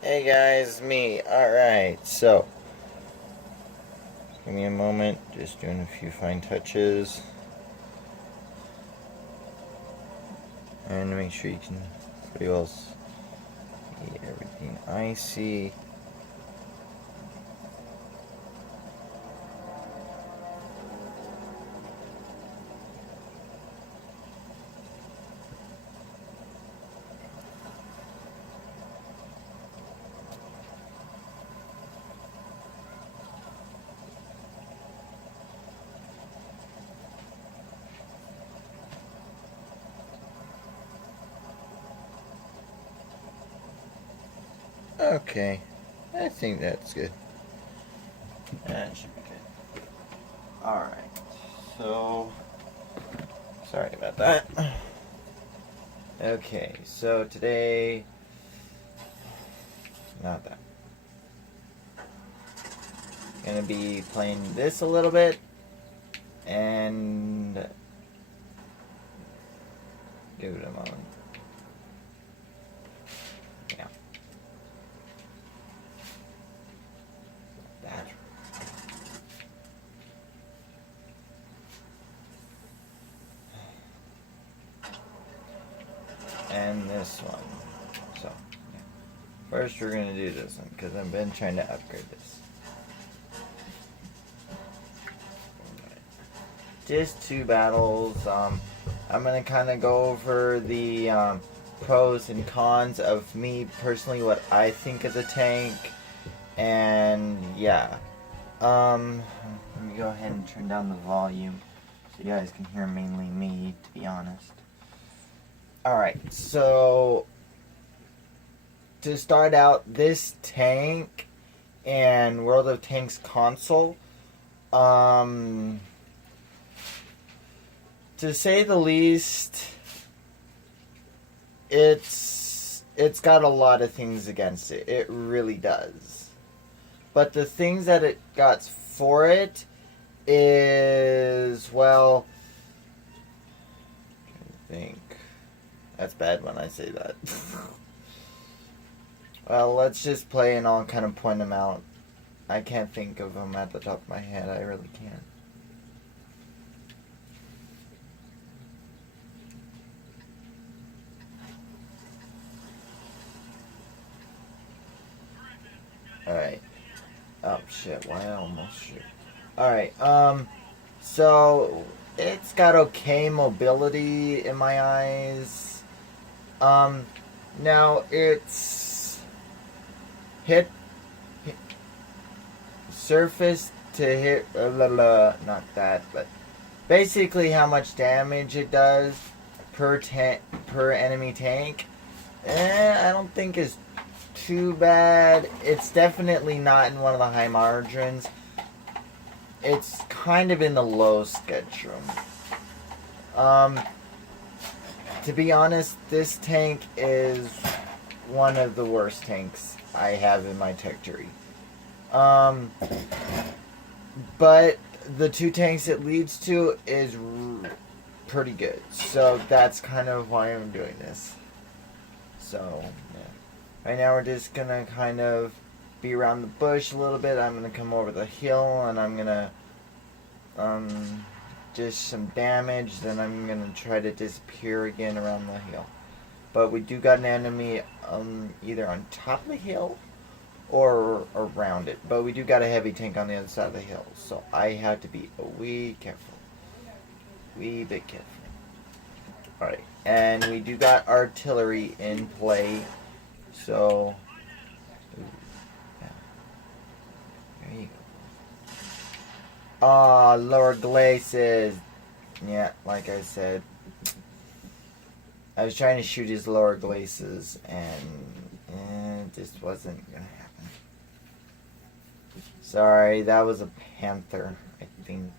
Hey guys, me. Alright, so give me a moment, just doing a few fine touches. And make sure you can pretty well see everything I see. Okay, I think that's good. That should be good. Alright, so sorry about that. Okay, so today, not that. Gonna be playing this a little bit and give it a moment. Yeah. That's and this one. So, yeah. First we're gonna do this one because I've been trying to upgrade this. Just two battles. I'm gonna kind of go over the pros and cons of me personally, what I think of the tank, and yeah. Let me go ahead and turn down the volume so you guys can hear mainly me, to be honest. Alright, so to start out, this tank and World of Tanks console, to say the least, it's got a lot of things against it. It really does. But the things that it got for it is, well, I think that's bad when I say that. Well, let's just play and I'll kind of point them out. I can't think of them at the top of my head. I really can't. Alright. Oh, shit. Why I almost shoot. Alright, so it's got okay mobility in my eyes. Now it's hit surface to hit, not that, but basically how much damage it does per enemy tank. I don't think is too bad. It's definitely not in one of the high margins. It's kind of in the low spectrum. To be honest, this tank is one of the worst tanks I have in my tech tree. But the two tanks it leads to is pretty good. So that's kind of why I'm doing this. So, yeah. Right now we're just gonna kind of be around the bush a little bit. I'm gonna come over the hill and I'm gonna just some damage. Then I'm gonna try to disappear again around the hill. But we do got an enemy either on top of the hill or around it. But we do got a heavy tank on the other side of the hill, so I have to be a wee careful, wee bit careful. All right, and we do got artillery in play, so. There you go. Ah, lower glacis. Yeah, like I said, I was trying to shoot his lower glacis, and it just wasn't gonna happen. Sorry, that was a panther, I think.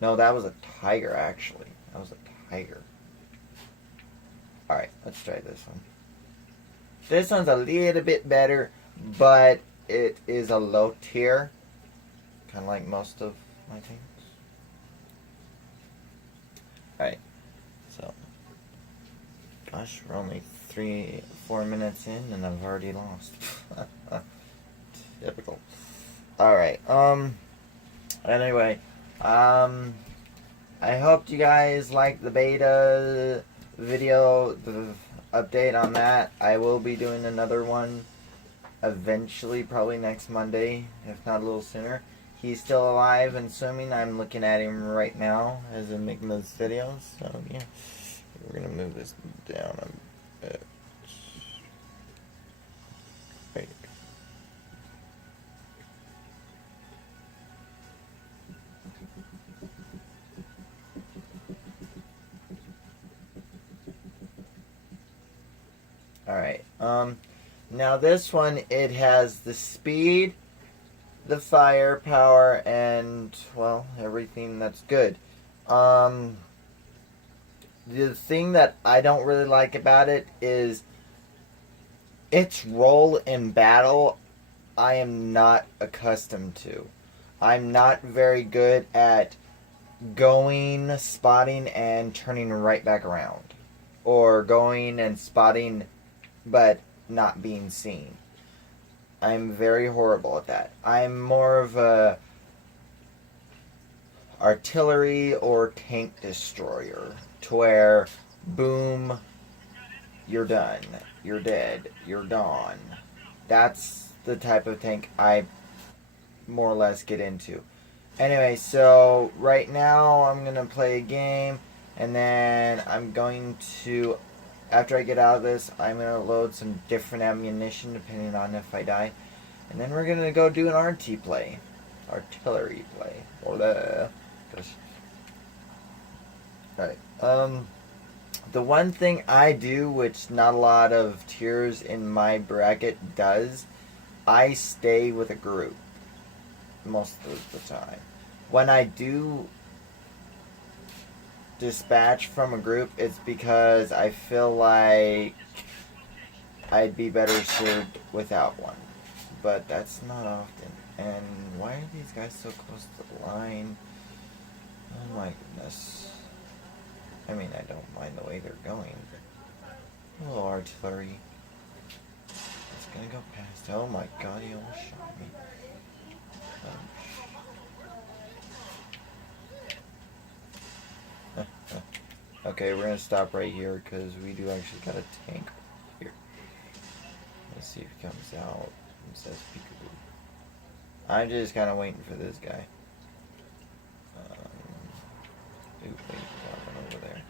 No, that was a tiger, actually. That was a tiger. Alright, let's try this one. This one's a little bit better, but it is a low tier. Kind of like most of my tanks. Alright. So, gosh, we're only 4 minutes in and I've already lost. Typical. Alright, anyway, I hope you guys liked the beta video, the update on that. I will be doing another one eventually, probably next Monday, if not a little sooner. He's still alive and swimming. I'm looking at him right now as I'm making those videos. So, yeah. We're going to move this down a bit. Right. Alright. Now this one, it has the speed, the firepower, and, well, everything that's good. The thing that I don't really like about it is its role in battle I am not accustomed to. I'm not very good at going, spotting, and turning right back around. Or going and spotting, but not being seen. I'm very horrible at that. I'm more of a artillery or tank destroyer, to where, boom, you're done, you're dead, you're gone. That's the type of tank I more or less get into. Anyway, so right now I'm going to play a game, and then I'm going to, after I get out of this, I'm going to load some different ammunition depending on if I die. And then we're going to go do an RT play. Artillery play. Or the... Alright. The one thing I do, which not a lot of tiers in my bracket does, I stay with a group. Most of the time. When I do dispatch from a group, it's because I feel like I'd be better served without one. But that's not often. And why are these guys so close to the line? Oh my goodness. I mean, I don't mind the way they're going. A little artillery. It's gonna go past. Oh my god, he almost shot me. Okay, we're gonna stop right here because we do actually got a tank here. Let's see if he comes out and says peekaboo. I'm just kind of waiting for this guy. Ooh, wait, we got one over there.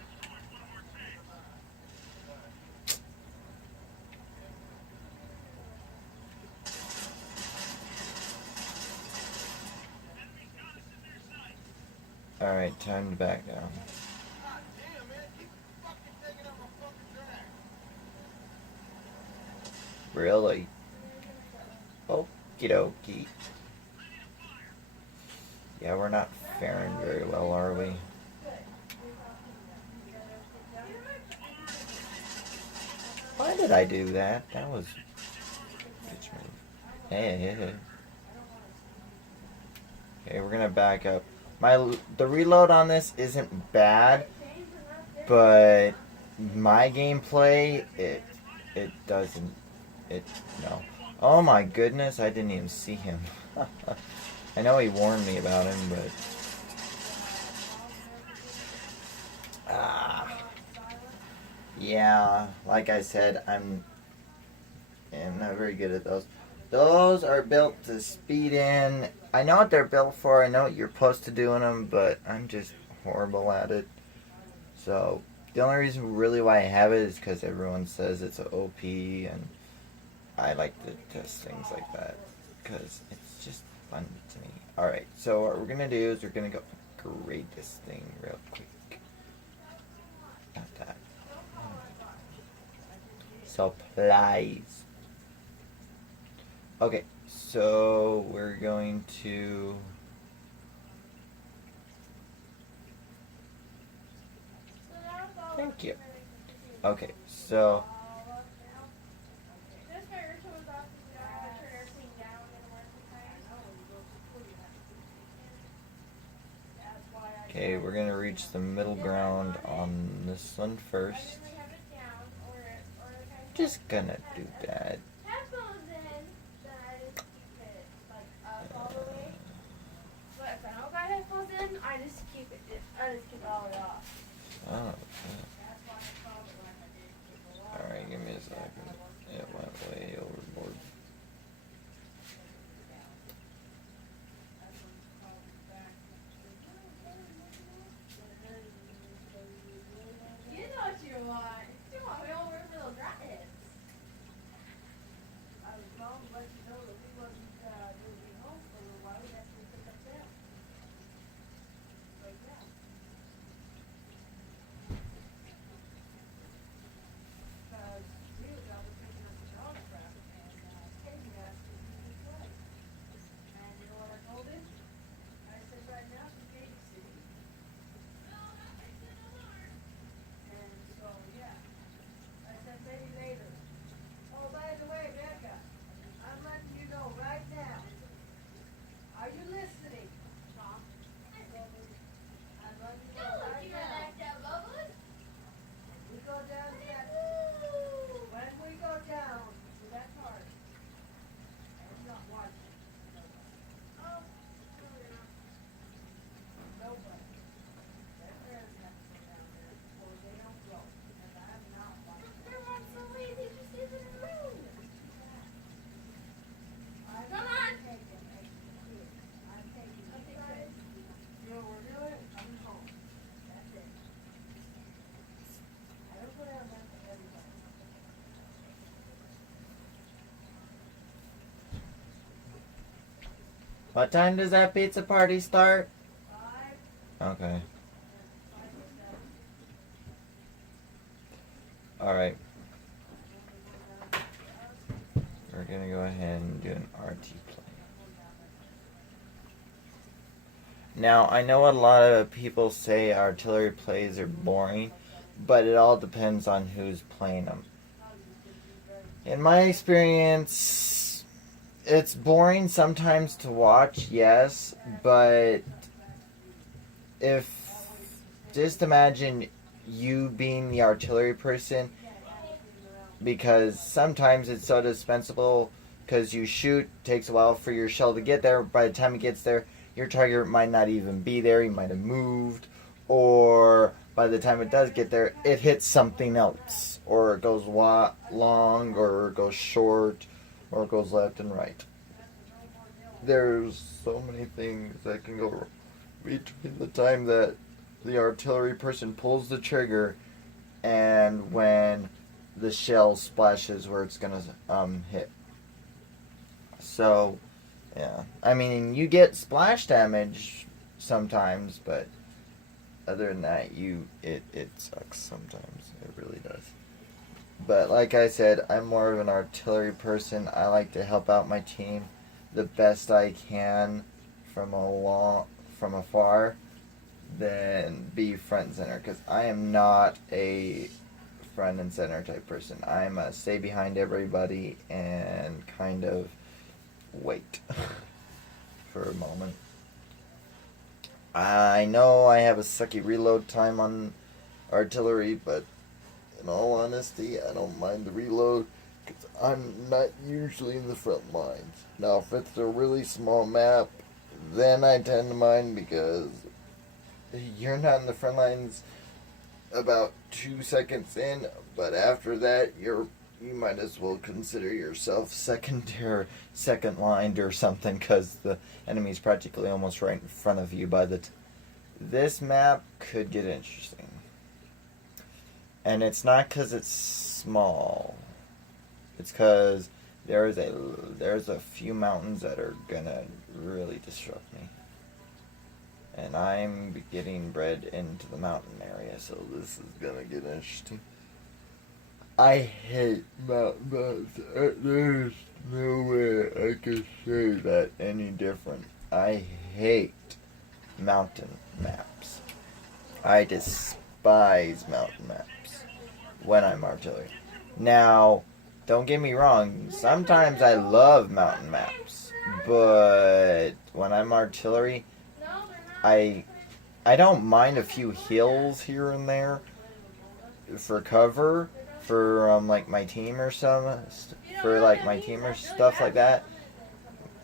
Alright, time to back down. Really? Okie dokie. Yeah, we're not faring very well, are we? Why did I do that? That was bitch move. Hey. Okay, we're gonna back up. The reload on this isn't bad, but my gameplay it doesn't no. Oh my goodness, I didn't even see him. I know he warned me about him, but yeah, like I said, I'm not very good at those. Those are built to speed in. I know what they're built for. I know what you're supposed to do in them, but I'm just horrible at it. So the only reason really why I have it is because everyone says it's an OP, and I like to test things like that because it's just fun to me. Alright, so what we're going to do is we're going to go upgrade this thing real quick. Not that. Supplies. Okay, so we're going to... Thank you. Okay, so... Okay, we're going to reach the middle ground on this one first. just gonna do that. Headphones in, then I just keep it like up all the way. But if I don't got headphones in, I just keep it all the way off. Oh. Alright, give me a second. It went way overboard. You know what you want. You want me over for those rabbits. I was wrong to let you know that we wasn't going to be home for a little while. We actually pick up there. But yeah. Because we was out there picking up the dog crap and Katie asked if he could play. And you know what I told him? I said right now she's babysitting. And so, yeah. I said maybe later. Oh, by the way, Becca, I'm letting you know right now. Are you listening? Huh? I'm letting you know right now. We go down to that. When we go down to that part, I'm not watching. Oh, no, you're not. Nobody. Their parents have to go down there, or they don't go. And I'm not watching. They're not so lazy, just leave it alone. Come on. I'm taking you guys. You know what we're doing? Coming home. That's it. I don't put out that for everybody. What time does that pizza party start? 5, Okay. 5 to 7. Alright. We're gonna go ahead and do an RT play. Now, I know a lot of people say artillery plays are boring, but it all depends on who's playing them. In my experience, it's boring sometimes to watch, yes, but if just imagine you being the artillery person, because sometimes it's so dispensable because you shoot, takes a while for your shell to get there. By the time it gets there, your target might not even be there, you might have moved, or by the time it does get there, it hits something else, or it goes long, or it goes short, or it goes left and right. There's so many things that can go wrong between the time that the artillery person pulls the trigger and when the shell splashes where it's gonna hit. So, yeah. I mean, you get splash damage sometimes, but other than that, it sucks sometimes. It really does. But like I said, I'm more of an artillery person. I like to help out my team the best I can from afar than be front and center, because I am not a front and center type person. I'm a stay behind everybody and kind of wait for a moment. I know I have a sucky reload time on artillery, but in all honesty, I don't mind the reload because I'm not usually in the front lines. Now, if it's a really small map, then I tend to mind because you're not in the front lines about 2 seconds in, but after that, you might as well consider yourself second lined or something, because the enemy's practically almost right in front of you. This map could get interesting, and it's not because it's small. It's because there's a few mountains that are gonna really disrupt me. And I'm getting bred into the mountain area, so this is gonna get interesting. I hate mountain maps. There's no way I could say that any different. I hate mountain maps. I despise mountain maps when I'm artillery. Now, don't get me wrong, sometimes I love mountain maps, but when I'm artillery, I don't mind a few hills here and there for cover, for like my team or for like my team or stuff like that.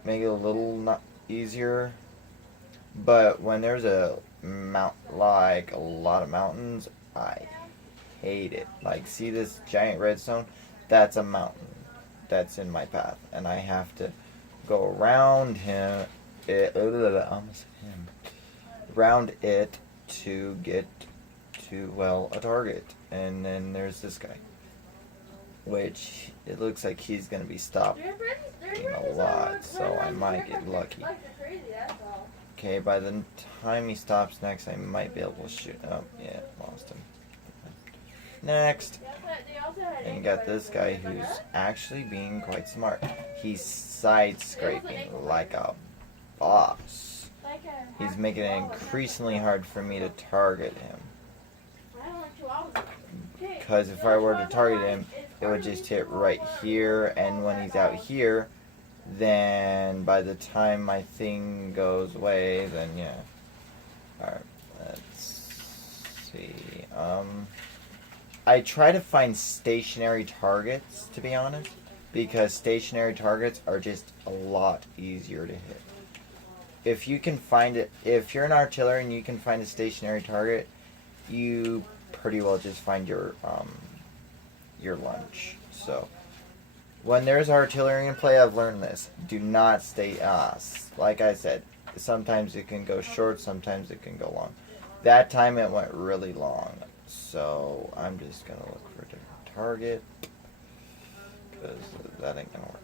Make it a little not easier. But when there's a like a lot of mountains, I hate it. Like, see this giant redstone? That's a mountain that's in my path, and I have to go around around it to get to, well, a target. And then there's this guy, which it looks like he's gonna be stopped a lot, so I might get lucky. Okay, by the time he stops next, I might be able to shoot. Oh, yeah, lost him. Next. And you got this guy who's actually being quite smart. He's side scraping like a boss. He's making it increasingly hard for me to target him. Because if I were to target him, it would just hit right here, and when he's out here, then by the time my thing goes away, then yeah. Alright, let's see. I try to find stationary targets, to be honest, because stationary targets are just a lot easier to hit. If you can find it, if you're an artillery and you can find a stationary target, you pretty well just find your lunch. So when there's artillery in play, I've learned this: do not stay. Like I said, sometimes it can go short, sometimes it can go long. That time it went really long, so I'm just gonna look for a different target because that ain't gonna work.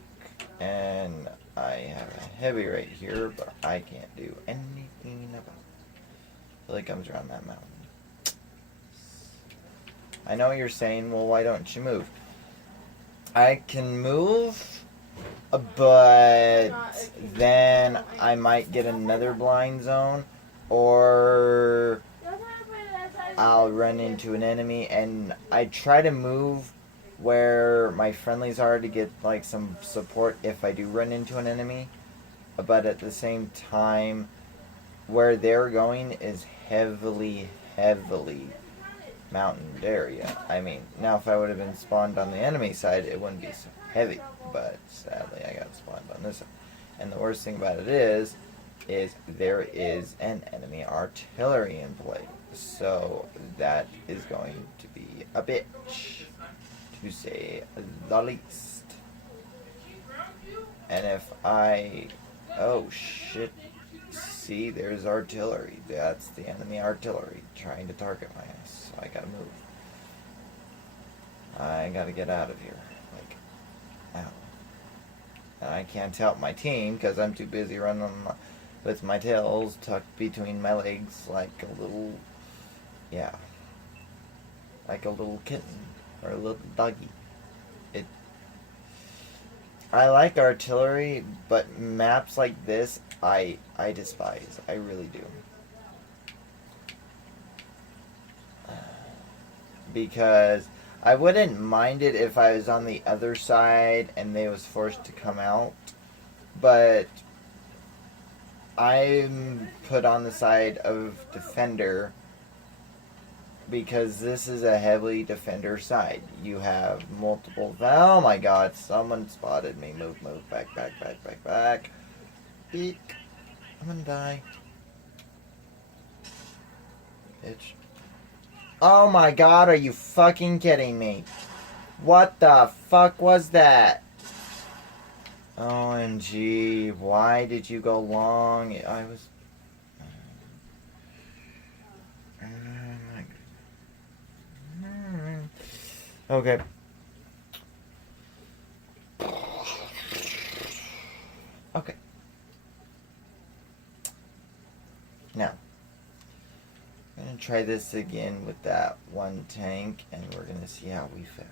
And I have a heavy right here, but I can't do anything about it till he comes around that mountain. I know you're saying, well, why don't you move? I can move, but then I might get another blind zone, or I'll run into an enemy, and I try to move where my friendlies are to get like some support if I do run into an enemy, but at the same time, where they're going is heavily mountained area. I mean, now if I would have been spawned on the enemy side, it wouldn't be so heavy, but sadly I got spawned on this side. And the worst thing about it is there is an enemy artillery in play, so that is going to be a bitch, to say the least. And if oh shit, see, there's artillery. That's the enemy artillery trying to target my ass. So I gotta move. I gotta get out of here. Like, ow. And I can't help my team because I'm too busy running with my tails tucked between my legs like a little, yeah, like a little kitten or a little doggy. I like artillery, but maps like this, I despise. I really do. Because I wouldn't mind it if I was on the other side and they was forced to come out, but I'm put on the side of defender because this is a heavily defender side. You have multiple... Oh my god, someone spotted me. Move, back. Eek. I'm gonna die. Bitch. Oh my god, are you fucking kidding me? What the fuck was that? OMG, why did you go long? I was... Okay. Okay. Now, I'm going to try this again with that one tank, and we're going to see how we fare.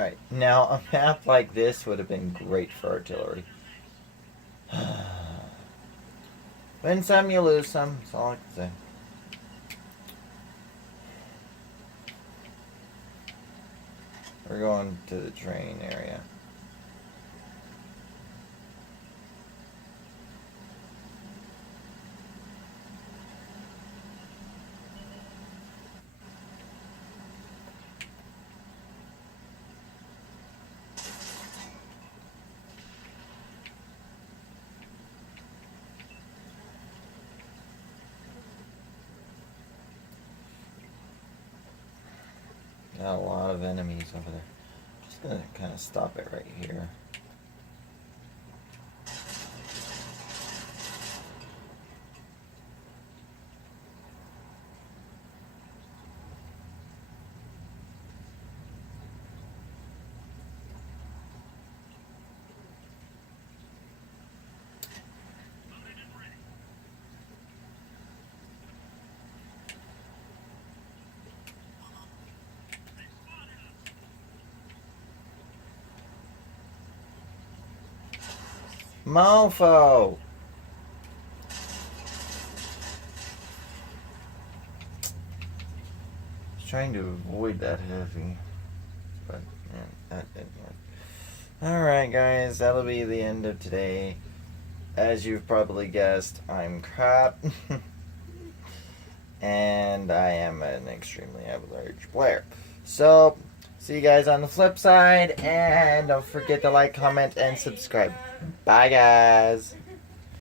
Alright, now a map like this would have been great for artillery. Win some, you lose some. That's all I can say. We're going to the train area. Got a lot of enemies over there. Just gonna kind of stop it right here. Mofo! I was trying to avoid that heavy, but yeah, that didn't work. Alright guys, that'll be the end of today. As you've probably guessed, I'm crap. And I am an extremely average player. So, see you guys on the flip side, and don't forget to like, comment, and subscribe. Bye guys!